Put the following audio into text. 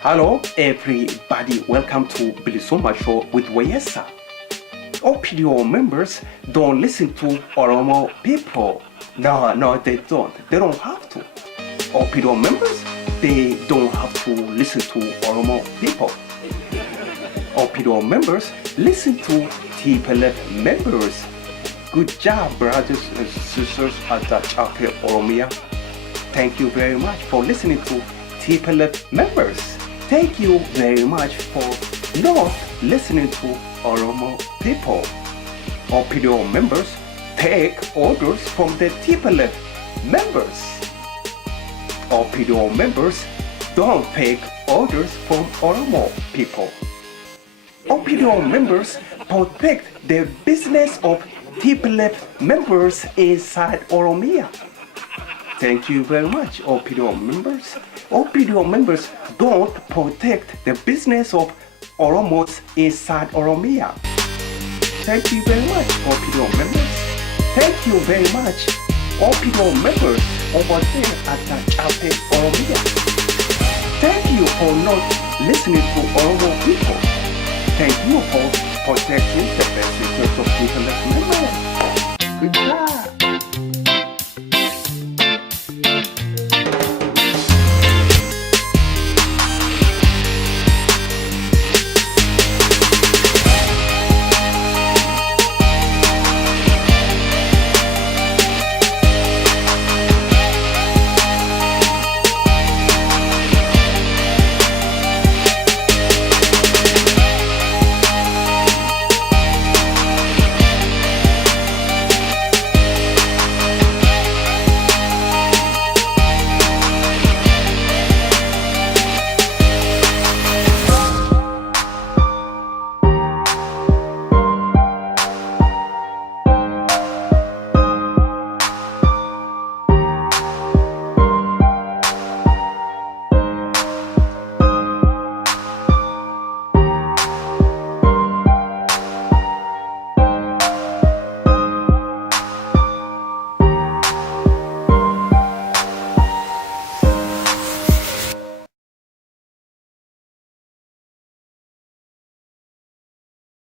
Hello everybody, welcome to BilisummaaShow with Wayesa. OPDO members don't listen to Oromo people. No, they don't. They don't have to. OPDO members, they don't have to listen to Oromo people. OPDO members listen to TPLF members. Good job, brothers and sisters at the Chapel Oromia. Thank you very much for listening to TPLF members. Thank you very much for not listening to Oromo people. OPDO members take orders from the TPLF members. OPDO members don't take orders from Oromo people. OPDO members protect the business of TPLF members inside Oromia. Thank you very much, OPDO members. OPDO members don't protect the business of Oromos inside Oromia. Thank you very much, OPDO members. Thank you very much, OPDO members over there at the Chapel Oromia. Thank you for not listening to Oromo people. Thank you for protecting the best interests of TPLF members. Good job.